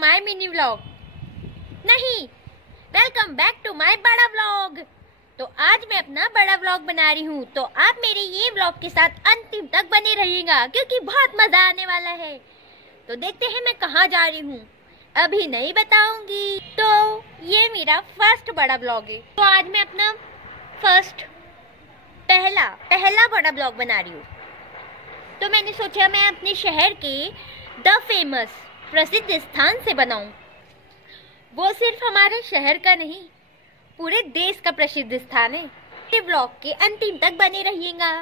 My mini vlog, नहीं welcome back to my बड़ा vlog. तो आज मैं अपना बड़ा व्लॉग बना रही हूँ, तो आप मेरे ये व्लॉग के साथ अंतिम तक बने रहिएगा क्योंकि बहुत मजा आने वाला है। तो देखते हैं मैं कहाँ जा रही हूँ, अभी नहीं बताऊंगी। तो ये मेरा फर्स्ट बड़ा व्लॉग है, तो आज मैं अपना पहला बड़ा व्लॉग बना रही हूँ। तो मैंने सोचा मैं अपने शहर के द फेमस प्रसिद्ध स्थान से बनाऊं। वो सिर्फ हमारे शहर का नहीं, पूरे देश का प्रसिद्ध स्थान है। ये व्लॉग के अंतिम तक बने रहिएगा,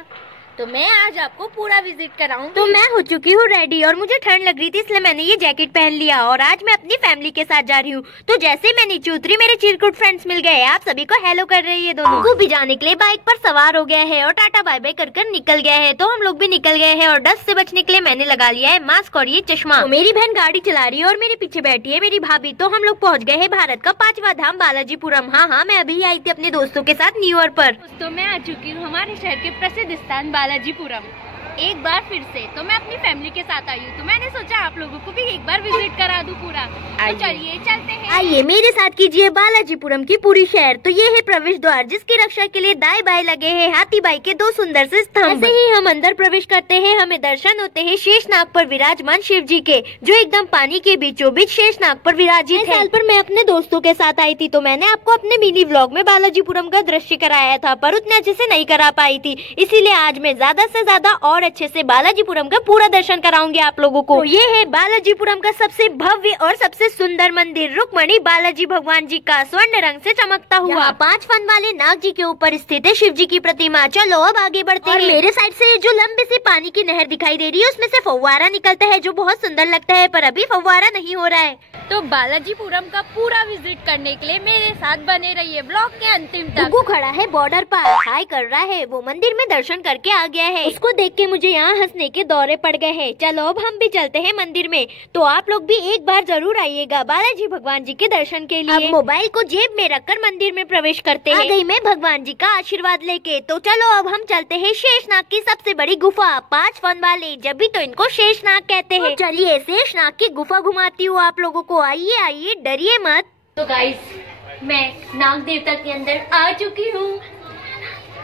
तो मैं आज आपको पूरा विजिट कराऊंगी। तो मैं हो चुकी हूँ रेडी और मुझे ठंड लग रही थी, इसलिए मैंने ये जैकेट पहन लिया और आज मैं अपनी फैमिली के साथ जा रही हूँ। तो जैसे मैं नीचे उतरी मेरे चिरकुट फ्रेंड्स मिल गए, आप सभी को हेलो कर रही है। दोनों को भी जाने के लिए बाइक पर सवार हो गया है और टाटा बाय बाय कर निकल गया है। तो हम लोग भी निकल गए हैं और डस्ट से बचने के लिए मैंने लगा लिया है मास्क और ये चश्मा। तो मेरी बहन गाड़ी चला रही है और मेरे पीछे बैठी है मेरी भाभी। तो हम लोग पहुँच गए हैं भारत का 5वां धाम बालाजीपुरम। हाँ, मैं अभी आई थी अपने दोस्तों के साथ न्यू ईयर पर। दोस्तों, मैं आ चुकी हूँ हमारे शहर के प्रसिद्ध स्थान बालाजीपुरम एक बार फिर से। तो मैं अपनी फैमिली के साथ आई हूँ, तो मैंने सोचा आप लोगों को भी एक बार विजिट करा दूँ पूरा। तो चलिए चलते हैं। आइए मेरे साथ कीजिए बालाजीपुरम की पूरी शहर। तो ये है प्रवेश द्वार, जिसकी रक्षा के लिए दाएं बाएं लगे हैं हाथी बाई के 2 सुंदर से स्तंभ। ऐसे ही हम अंदर प्रवेश करते हैं, हमें दर्शन होते हैं शेषनाग पर विराजमान शिव जी के, जो एकदम पानी के बीचों बीच शेषनाग पर विराजित है। साल पर मैं अपने दोस्तों के साथ आई थी, तो मैंने आपको अपने मिनी व्लॉग में बालाजीपुरम का दृश्य कराया था, पर उतने अच्छे से नहीं करा पाई थी। इसीलिए आज मैं ज्यादा से ज्यादा और अच्छे से बालाजीपुरम का पूरा दर्शन कराऊंगी आप लोगों को। तो ये है बालाजीपुरम का सबसे भव्य और सबसे सुंदर मंदिर, रुक्मणी बालाजी भगवान जी का स्वर्ण रंग से चमकता हुआ 5 फन वाले नाग जी के ऊपर स्थित है शिव जी की प्रतिमा। चलो अब आगे बढ़ते हैं। मेरे साइड से जो लंबी सी पानी की नहर दिखाई दे रही है, उसमें से फव्वारा निकलता है जो बहुत सुंदर लगता है, पर अभी फव्वारा नहीं हो रहा है। तो बालाजीपुरम का पूरा विजिट करने के लिए मेरे साथ बने रहिए ब्लॉग के अंतिम तक। गुगू खड़ा है बॉर्डर पर, हाय कर रहा है, वो मंदिर में दर्शन करके आ गया है। उसको देख के मुझे यहाँ हंसने के दौरे पड़ गए हैं। चलो अब हम भी चलते हैं मंदिर में। तो आप लोग भी एक बार जरूर आइएगा बालाजी भगवान जी के दर्शन के लिए। अब मोबाइल को जेब में रखकर मंदिर में प्रवेश करते हैं। आ गई मैं भगवान जी का आशीर्वाद लेके। तो चलो अब हम चलते हैं शेषनाग की सबसे बड़ी गुफा, 5 फन वाले, जब भी तो इनको शेषनाग कहते हैं। चलिए शेषनाग की गुफा घुमाती हूँ आप लोगों को। आइए आइए, डरिए मत। तो गाइस, मैं नाग देवता के अंदर आ चुकी हूँ।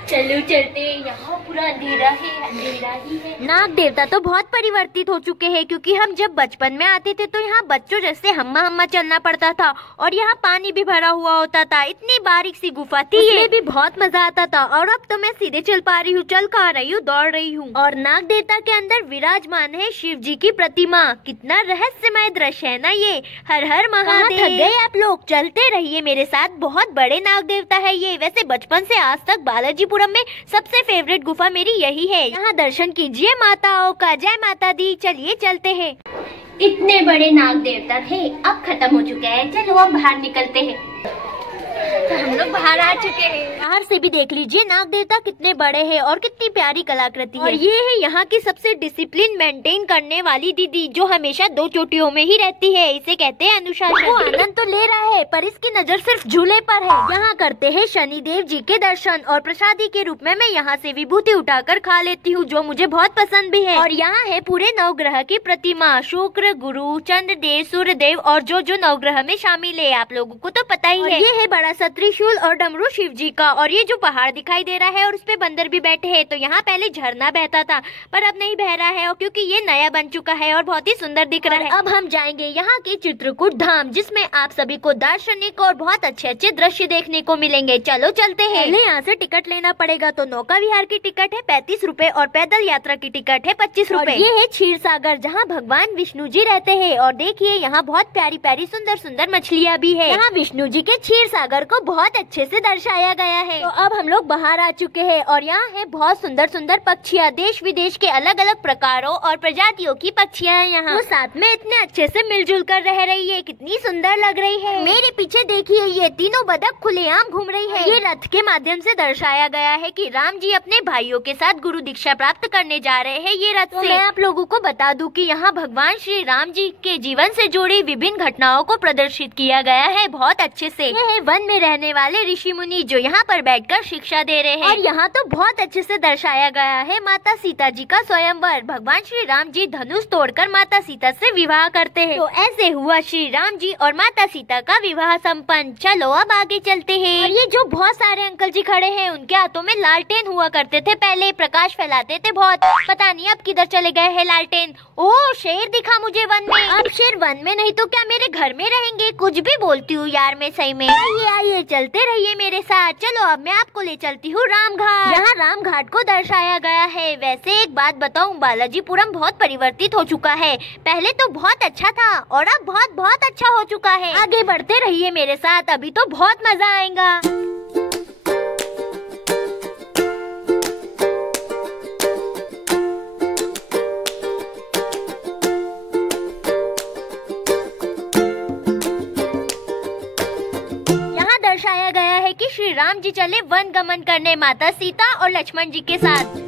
चलो चलते, यहाँ पूरा अंधेरा ही है। नाग देवता तो बहुत परिवर्तित हो चुके हैं, क्योंकि हम जब बचपन में आते थे तो यहाँ बच्चों जैसे हम्मा चलना पड़ता था और यहाँ पानी भी भरा हुआ होता था। इतनी बारीक सी गुफा थी, ये भी बहुत मजा आता था। और अब तो मैं सीधे चल पा रही हूँ, चल खा रही हूँ, दौड़ रही हूँ। और नाग देवता के अंदर विराजमान है शिव जी की प्रतिमा। कितना रहस्यमय दृश्य है ना ये। हर हर महादेव। थक गए आप लोग, चलते रहिए मेरे साथ। बहुत बड़े नाग देवता है ये। वैसे बचपन से आज तक बालाजीपुरम में सबसे फेवरेट गुफा मेरी यही है। यहाँ दर्शन कीजिए माताओं का। जय माता दी। चलिए चलते हैं। इतने बड़े नाग देवता थे, अब खत्म हो चुके हैं। चलो अब बाहर निकलते हैं। तो हम लोग बाहर आ चुके हैं। बाहर से भी देख लीजिए नाग देवता कितने बड़े हैं और कितनी प्यारी कलाकृति है। और ये है यहाँ की सबसे डिसिप्लिन मेंटेन करने वाली दीदी, जो हमेशा 2 चोटियों में ही रहती है। इसे कहते हैं अनुशासन। वो आनंद तो ले रहा है, पर इसकी नजर सिर्फ झूले पर है। यहाँ करते हैं शनिदेव जी के दर्शन और प्रसादी के रूप में मैं यहाँ से विभूति उठाकर खा लेती हूँ, जो मुझे बहुत पसंद भी है। और यहाँ है पूरे नवग्रह की प्रतिमा, शुक्र, गुरु, चंद्र देव, सूर्य देव और जो नवग्रह में शामिल है, आप लोगों को तो पता ही है। ये है बड़ा त्रिशूल और डमरू शिव जी का। और ये जो पहाड़ दिखाई दे रहा है और उस पे बंदर भी बैठे हैं, तो यहाँ पहले झरना बहता था, पर अब नहीं बह रहा है, और क्योंकि ये नया बन चुका है और बहुत ही सुंदर दिख रहा है। अब हम जाएंगे यहाँ के चित्रकूट धाम, जिसमें आप सभी को दार्शनिक और बहुत अच्छे दृश्य देखने को मिलेंगे। चलो चलते हैं। पहले यहाँ से टिकट लेना पड़ेगा। तो नौका विहार की टिकट है 35 रूपए और पैदल यात्रा की टिकट है 25 रूपए। ये है क्षीर सागर, जहाँ भगवान विष्णु जी रहते हैं। और देखिए यहाँ बहुत प्यारी प्यारी सुंदर मछलियाँ भी है। यहाँ विष्णु जी के क्षीर सागर को बहुत अच्छे से दर्शाया गया है। तो अब हम लोग बाहर आ चुके हैं और यहाँ है बहुत सुंदर पक्षियाँ, देश विदेश के अलग अलग प्रकारों और प्रजातियों की पक्षियाँ हैं यहाँ। वो साथ में इतने अच्छे से मिलजुल कर रह रही है, कितनी सुंदर लग रही है। मेरे पीछे देखिए, ये तीनों बतख खुलेआम घूम रही है। ये रथ के माध्यम से दर्शाया गया है कि राम जी अपने भाइयों के साथ गुरु दीक्षा प्राप्त करने जा रहे हैं ये रथ से। मैं आप लोगों को बता दूं कि यहाँ भगवान श्री राम जी के जीवन से जुड़ी विभिन्न घटनाओं को प्रदर्शित किया गया है बहुत अच्छे से। यह है वन में रहने वाले ऋषि मुनि जो यहाँ पर बैठकर शिक्षा दे रहे हैं। और यहाँ तो बहुत अच्छे से दर्शाया गया है माता सीता जी का स्वयंवर। भगवान श्री राम जी धनुष तोड़कर माता सीता से विवाह करते हैं। तो ऐसे हुआ श्री राम जी और माता सीता का विवाह संपन्न। चलो अब आगे चलते हैं। और ये जो बहुत सारे अंकल जी खड़े हैं उनके हाथों में लालटेन हुआ करते थे, पहले प्रकाश फैलाते थे बहुत, पता नहीं अब किधर चले गए हैं लालटेन। ओह शेर दिखा मुझे वन में। अब शेर वन में नहीं तो क्या मेरे घर में रहेंगे? कुछ भी बोलती हूँ यार मैं सही में। आइए आइए चलते रहिए मेरे साथ। चलो अब मैं आपको ले चलती हूँ राम घाट। यहाँ राम घाट को दर्शाया गया है। वैसे एक बात बताऊँ, बालाजीपुरम बहुत परिवर्तित हो चुका है। पहले तो बहुत अच्छा था और अब बहुत बहुत अच्छा हो चुका है। आगे बढ़ते रहिए मेरे साथ, अभी तो बहुत मजा आएगा। दर्शाया गया है कि श्री राम जी चले वन गमन करने माता सीता और लक्ष्मण जी के साथ।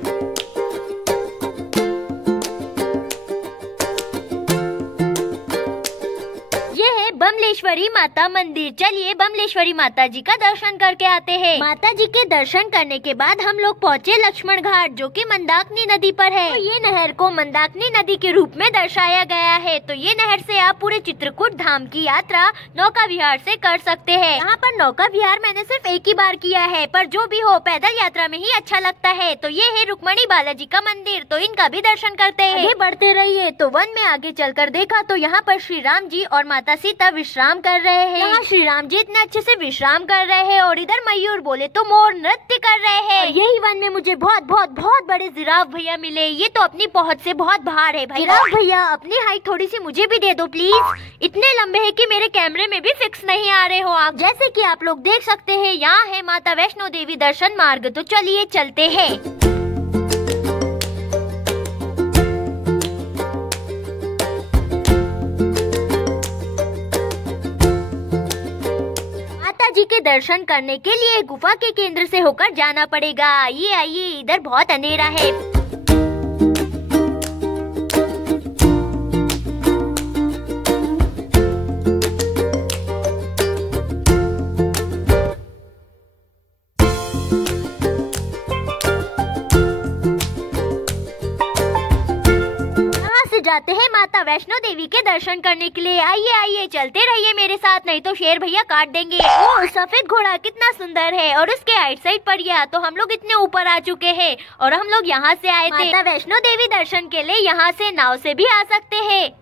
बमलेश्वरी माता मंदिर। चलिए बमलेश्वरी माता जी का दर्शन करके आते हैं। माता जी के दर्शन करने के बाद हम लोग पहुँचे लक्ष्मण घाट जो कि मंदाकिनी नदी पर है। तो ये नहर को मंदाकिनी नदी के रूप में दर्शाया गया है। तो ये नहर से आप पूरे चित्रकूट धाम की यात्रा नौका विहार से कर सकते हैं। यहाँ पर नौका विहार मैंने सिर्फ एक ही बार किया है, पर जो भी हो पैदल यात्रा में ही अच्छा लगता है। तो ये है रुक्मणी बालाजी का मंदिर, तो इनका भी दर्शन करते हैं। आगे बढ़ते रहिए। तो वन में आगे चलकर देखा तो यहाँ पर श्री राम जी और माता सीता विश्राम कर रहे हैं। यहाँ श्री राम जी इतने अच्छे से विश्राम कर रहे हैं और इधर मयूर बोले तो मोर नृत्य कर रहे हैं। यही वन में मुझे बहुत बहुत बहुत बड़े जिराफ भैया मिले। ये तो अपनी पहुँच से बहुत बाहर है भाई। जिराफ भैया अपनी हाइट थोड़ी सी मुझे भी दे दो प्लीज। इतने लंबे है कि मेरे कैमरे में भी फिक्स नहीं आ रहे हो आप। जैसे कि आप लोग देख सकते हैं यहाँ है माता वैष्णो देवी दर्शन मार्ग। तो चलिए चलते हैं। जी के दर्शन करने के लिए गुफा के केंद्र से होकर जाना पड़ेगा। आइए आइए, इधर बहुत अंधेरा है। जाते हैं माता वैष्णो देवी के दर्शन करने के लिए। आइए आइए चलते रहिए मेरे साथ, नहीं तो शेर भैया काट देंगे। ओह सफेद घोड़ा कितना सुंदर है और उसके राइट साइड पर गया तो हम लोग इतने ऊपर आ चुके हैं और हम लोग यहाँ से आए थे। माता वैष्णो देवी दर्शन के लिए यहाँ से नाव से भी आ सकते हैं।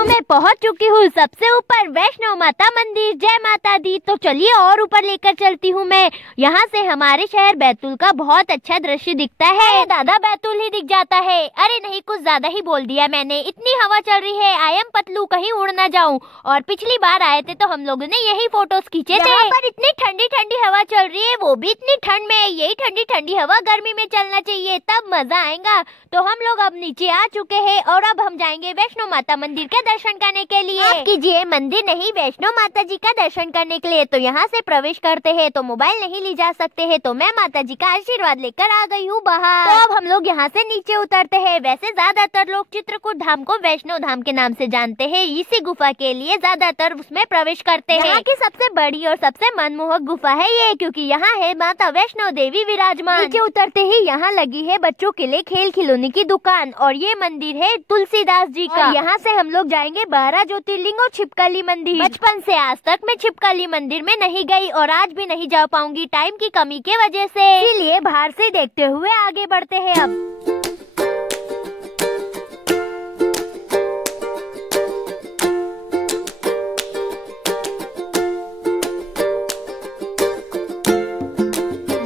मैं पहुंच चुकी हूँ सबसे ऊपर वैष्णो माता मंदिर। जय माता दी। तो चलिए और ऊपर लेकर चलती हूँ मैं। यहाँ से हमारे शहर बैतूल का बहुत अच्छा दृश्य दिखता है। दादा बैतूल ही दिख जाता है। अरे नहीं, कुछ ज्यादा ही बोल दिया मैंने। इतनी हवा चल रही है, आई एम पतलू, कहीं उड़ ना जाऊँ। और पिछली बार आए थे तो हम लोगों ने यही फोटोज खींचे थे। यहाँ पर इतनी ठंडी ठंडी हवा चल रही है, वो भी इतनी ठंड में। यही ठंडी ठंडी हवा गर्मी में चलना चाहिए, तब मजा आएगा। तो हम लोग अब नीचे आ चुके हैं और अब हम जाएंगे वैष्णो माता मंदिर के दर्शन करने के लिए। आप कीजिए, मंदिर नहीं वैष्णो माता जी का दर्शन करने के लिए। तो यहाँ से प्रवेश करते हैं तो मोबाइल नहीं ले जा सकते हैं। तो मैं माता जी का आशीर्वाद लेकर आ गई हूँ बाहर। तो अब हम लोग यहाँ से नीचे उतरते हैं। वैसे ज्यादातर लोग चित्रकूट धाम को वैष्णो धाम के नाम से जानते हैं। इसी गुफा के लिए ज्यादातर उसमें प्रवेश करते हैं। यहाँ की सबसे बड़ी और सबसे मनमोहक गुफा है ये, क्योंकि यहाँ है माता वैष्णो देवी विराजमान। नीचे उतरते ही यहाँ लगी है बच्चों के लिए खेल खिलौने की दुकान और ये मंदिर है तुलसीदास जी का। यहाँ से हम लोग जाएंगे 12 ज्योतिर्लिंग और छिपकली मंदिर। बचपन से आज तक मैं छिपकली मंदिर में नहीं गई और आज भी नहीं जा पाऊंगी टाइम की कमी के वजह से। इसलिए बाहर से देखते हुए आगे बढ़ते हैं अब।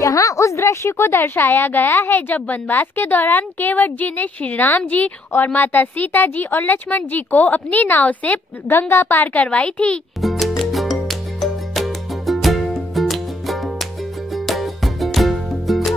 यहाँ उस दृश्य को दर्शाया गया है जब वनवास के दौरान केवट जी ने श्री राम जी और माता सीता जी और लक्ष्मण जी को अपनी नाव से गंगा पार करवाई थी।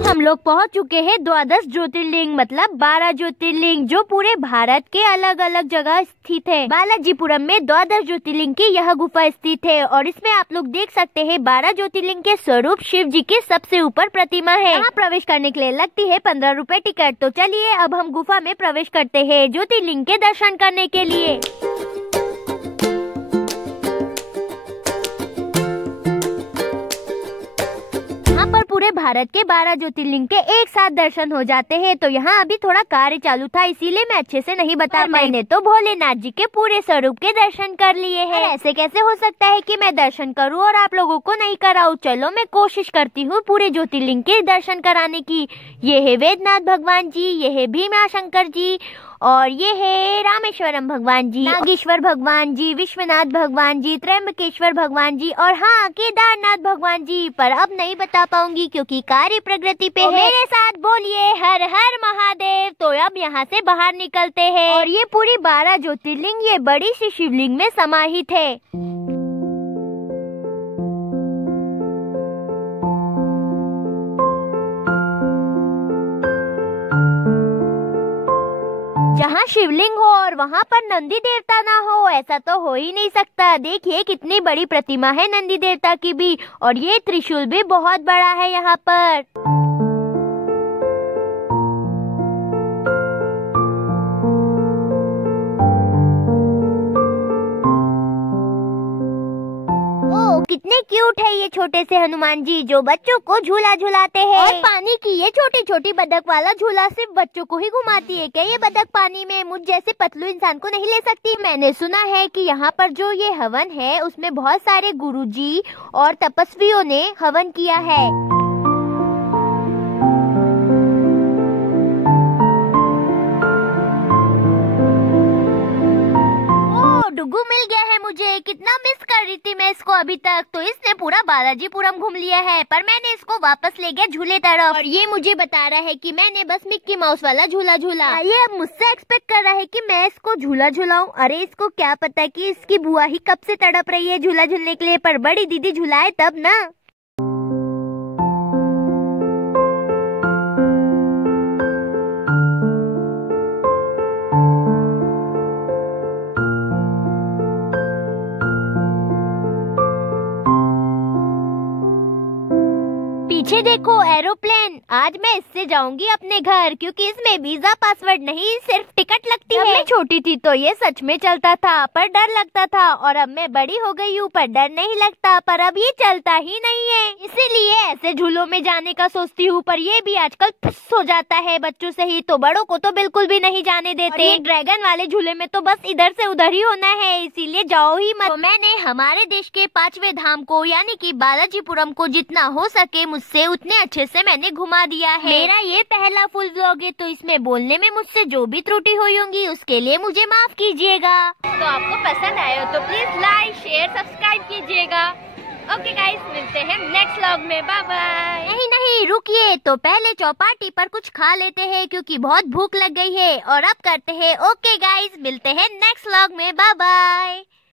हम लोग पहुंच चुके हैं 12 ज्योतिर्लिंग मतलब 12 ज्योतिर्लिंग जो पूरे भारत के अलग अलग जगह स्थित है। बालाजीपुरम में 12 ज्योतिर्लिंग की यह गुफा स्थित है और इसमें आप लोग देख सकते हैं 12 ज्योतिर्लिंग के स्वरूप शिव जी के सबसे ऊपर प्रतिमा है। यहाँ प्रवेश करने के लिए लगती है 15 रुपए टिकट। तो चलिए अब हम गुफा में प्रवेश करते हैं ज्योतिर्लिंग के दर्शन करने के लिए। भारत के 12 ज्योतिर्लिंग के एक साथ दर्शन हो जाते हैं। तो यहाँ अभी थोड़ा कार्य चालू था, इसीलिए मैं अच्छे से नहीं बता पाई। मैंने तो भोलेनाथ जी के पूरे स्वरूप के दर्शन कर लिए हैं। ऐसे कैसे हो सकता है कि मैं दर्शन करूं और आप लोगों को नहीं कराऊं? चलो मैं कोशिश करती हूँ पूरे ज्योतिर्लिंग के दर्शन कराने की। ये है वेदनाथ भगवान जी, ये है भीमाशंकर जी, और ये है रामेश्वरम भगवान जी, नागेश्वर भगवान जी, विश्वनाथ भगवान जी, त्र्यंबकेश्वर भगवान जी, और हाँ केदारनाथ भगवान जी। पर अब नहीं बता पाऊंगी क्योंकि कार्य प्रगति पे है। मेरे साथ बोलिए हर हर महादेव। तो अब यहाँ से बाहर निकलते हैं। और ये पूरी 12 ज्योतिर्लिंग ये बड़ी सी शिवलिंग में समाहित है। जहाँ शिवलिंग हो और वहाँ पर नंदी देवता ना हो, ऐसा तो हो ही नहीं सकता। देखिए कितनी बड़ी प्रतिमा है नंदी देवता की भी, और ये त्रिशूल भी बहुत बड़ा है यहाँ पर। कितने क्यूट है ये छोटे से हनुमान जी जो बच्चों को झूला झुलाते हैं। और पानी की ये छोटी छोटी बतख वाला झूला सिर्फ बच्चों को ही घुमाती है क्या? ये बतख पानी में मुझ जैसे पतलू इंसान को नहीं ले सकती? मैंने सुना है कि यहाँ पर जो ये हवन है उसमें बहुत सारे गुरुजी और तपस्वियों ने हवन किया है। डुगू मिल गया है मुझे, कितना मिस कर रही थी मैं इसको अभी तक। तो इसने पूरा बालाजीपुरम घूम लिया है, पर मैंने इसको वापस ले गया झूले तरफ। और ये मुझे बता रहा है कि मैंने बस मिक्की माउस वाला झूला झूला। ये अब मुझसे एक्सपेक्ट कर रहा है कि मैं इसको झूला झूलाऊं। अरे इसको क्या पता कि इसकी बुआ ही कब से तड़प रही है झूला झूलने के लिए। पर बड़ी दीदी झुलाए तब ना। पीछे देखो एरोप्लेन। आज मैं इससे जाऊंगी अपने घर क्योंकि इसमें वीजा पासवर्ड नहीं सिर्फ टिकट लगती है। मैं छोटी थी तो ये सच में चलता था पर डर लगता था, और अब मैं बड़ी हो गई हूँ पर डर नहीं लगता। पर अब ये चलता ही नहीं है, इसीलिए ऐसे झूलों में जाने का सोचती हूँ। पर ये भी आजकल फुस हो जाता है बच्चों से ही, तो बड़ों को तो बिल्कुल भी नहीं जाने देते। ये ड्रैगन वाले झूले में तो बस इधर से उधर ही होना है, इसीलिए जाओ ही मत। तो मैंने हमारे देश के 5वें धाम को यानी कि बालाजीपुरम को जितना हो सके मुझसे उतने अच्छे से मैंने घुमा दिया है। मेरा ये पहला फुल व्लॉग है, तो इसमें बोलने में मुझसे जो भी त्रुटि हुई होंगी उसके लिए मुझे माफ कीजिएगा। तो आपको पसंद आया हो तो प्लीज लाइक शेयर सब्सक्राइब कीजिएगा। ओके गाइस, मिलते हैं नेक्स्ट व्लॉग में, बाय बाय। नहीं रुकिए, तो पहले चौपाटी पर कुछ खा लेते हैं क्योंकि बहुत भूख लग गई है, और अब करते हैं ओके गाइस, मिलते हैं नेक्स्ट व्लॉग में, बाय बाय।